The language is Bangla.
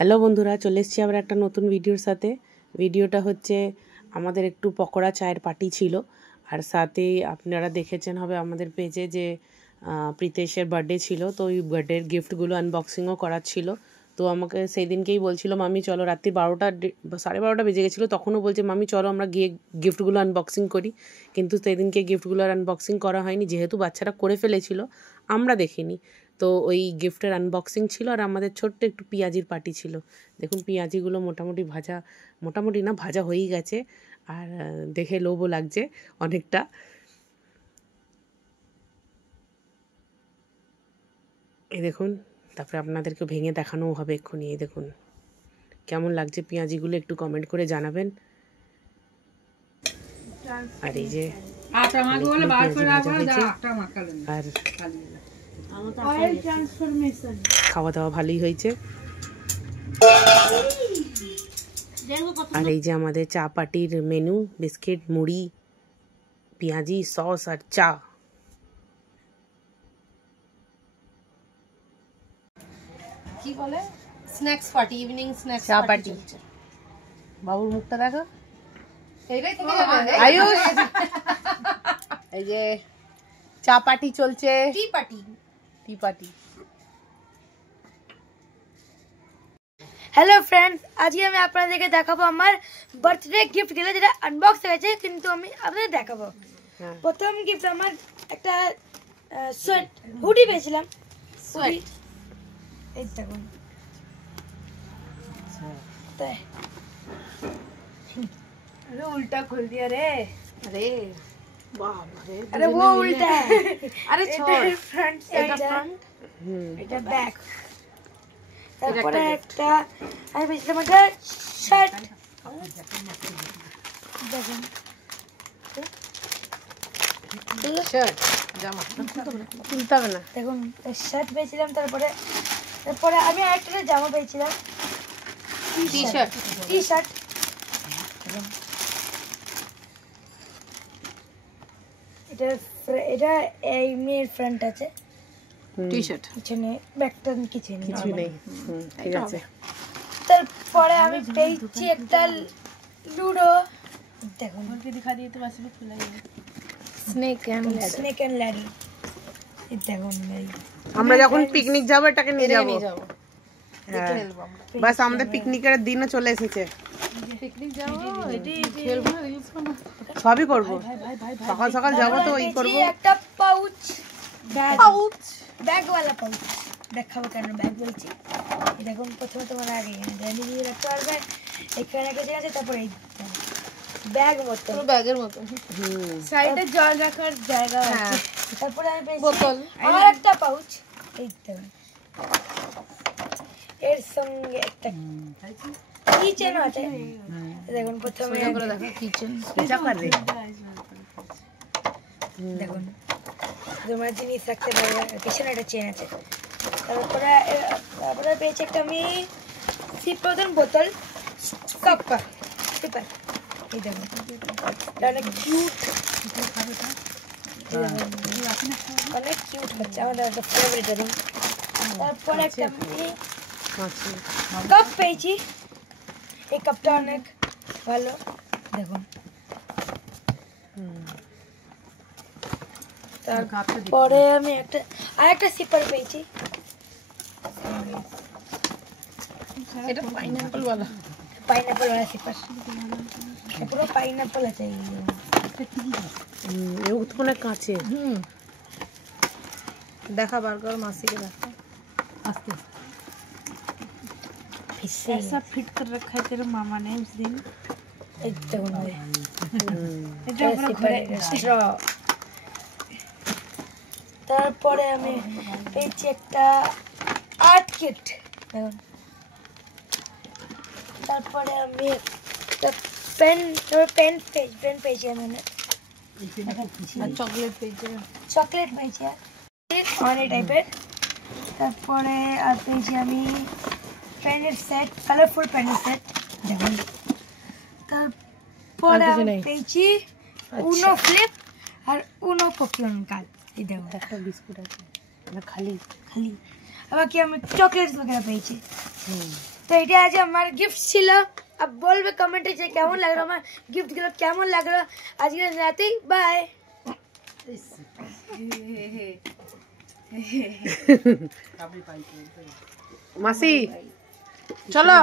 হ্যালো বন্ধুরা, চলে এসেছি আবার একটা নতুন ভিডিওর সাথে। ভিডিওটা হচ্ছে আমাদের একটু পকোড়া চায়ের পার্টি ছিল, আর সাথে আপনারা দেখেছেন হবে আমাদের পেজে যে প্রীতেশের বার্থডে ছিল, তো ওই বার্থডের গিফটগুলো আনবক্সিংও করার ছিল। তো আমাকে সেই দিনকেই বলছিল মামি চলো, রাত্রি 12টা 12:30 বেজে গেছিলো, তখনও বলছে মামি চলো আমরা গিয়ে গিফটগুলো আনবক্সিং করি। কিন্তু সেই দিনকে গিফটগুলো আনবক্সিং করা হয়নি, যেহেতু বাচ্চারা করে ফেলেছিল, আমরা দেখিনি। তো ওই গিফটের আনবক্সিং ছিল, আর আমাদের ছোট্ট একটু পেঁয়াজির পার্টি ছিল। দেখুন পেঁয়াজিগুলো মোটামুটি ভাজা হয়েই গেছে, আর দেখে লোভও লাগছে অনেকটা। এই দেখুন, তারপরে আপনাদেরকে ভেঙে দেখানোও হবে এক্ষুনি। এই দেখুন কেমন লাগছে পেঁয়াজিগুলো, একটু কমেন্ট করে জানাবেন। আর এই যে খাওয়া দাওয়া ভালোই হয়েছে। আর এই যে আমাদের চা পার্টির মেনু, বিস্কিট, মুড়ি, পেঁয়াজি, সস আর চা। কি বলে স্ন্যাক্স পার্টি, ইভিনিং স্ন্যাক্স চা পার্টি। বাবুর মুখটা দেখো, এইটাই থেকে যাবে। আয়ুষ এই যে চা পার্টি চলছে, টি পার্টি। হ্যালো ফ্রেন্ডস, আজকে আমি আপনাদেরকে দেখাবো আমার বার্থডে গিফট গুলো, যেটা আনবক্স হয়েছে, কিন্তু আমি আপনাদের দেখাবো। প্রথম গিফট আমার একটা সোয়েট হুডি পেয়েছিলাম। সোয়েট এই দেখুন, अरे उल्टा खोल दिया रे। अरे अरे वो उल्टा है। अरे छोड़, फ्रंट এটা ব্যাক। তারপরে একটা আমি পেয়েছিলাম একটা শার্ট। দেখুন শার্ট, জামা তুলতে হবে না। দেখুন শার্ট পেয়েছিলাম। তারপরে আমি আরেকটা জামা পেয়েছিলাম, টি শার্ট। এটা এই মেয়ের ফ্রন্ট আছে, টি শার্ট, পিছনে ব্যাকটা কিছু নেই। ঠিক আছে। তারপরে আমি পেয়েছি একটা লুডো। দেখুন স্নেক এন্ড ল্যাডার। দেখুন আমরা যখন পিকনিক যাবো এটাকে নিয়ে যাবো। বাস আমাদের পিকনিকের দিনও চলে এসেছে। সবই করবো, সকাল সকাল যাবো তো ওই করবো। একটা পাউচ, ব্যাগওয়ালা পাউচ। দেখাবো কেন ব্যাগ বলছি। দেখুন প্রথমে তোমার আগে এখানে দিয়ে রাখতে পারবে, এখানে রেখে আছে। তারপরে এই ব্যাগ মতো, ব্যাগের মতো সাইডে জল রাখার জায়গা আছে। তারপরে আমি পেয়েছি বোতল, আর একটা পাউচ। এই দেখুন এর সঙ্গে একটা কিচেন আছে। দেখুন প্রথমে কিচেন দেখুন তোমার জিনিস রাখতে পারবে, পিছনে একটা চেন আছে। তারপরে পেয়েছি একটা আমি বোতল, কাপ সিপার। এই দেখুন অনেক কিউট, অনেক কিউট হচ্ছে, আমাদের একটা ফেভারিট। তারপরে একটা আমি কাপ পেয়েছি, এই কাপটা অনেক ভালো। দেখুন তারপরে আমি আরেকটা সিপার পেয়েছি। এটা পাইনাপল वाला সিপার, পুরো পাইনাপল আছে। ওখানে কাছে দেখা বার কর, মাসিকে দেখা आस्ते ऐसा फिट कर रखा है तेरे मामा ने उस दिन। তারপরে আমি পেয়েছি একটা আর্ট কিট। দেখুন তারপরে আমি একটা পেন পেয়েছি। আমি চকলেট পেয়েছি অনেক টাইপের। তারপরে আর পেয়েছি আমি পেনের সেট, কালারফুল পেনের সেট। দেখুন তারপরে আমি পেয়েছি উনো ফ্লিপ আর উনো পকিমন কার্ড। এই দেখুন একটা বিস্কুট আছে, খালি আবার কি আমি চকলেটস वगैरह পেয়েছি। তো এটা আজ আমার গিফট ছিল। अब বলবে কমেন্টে যে কেমন লাগলো আমার গিফট গুলো, কেমন লাগলো আজকে রাতেই। বাই। মাসি চলো।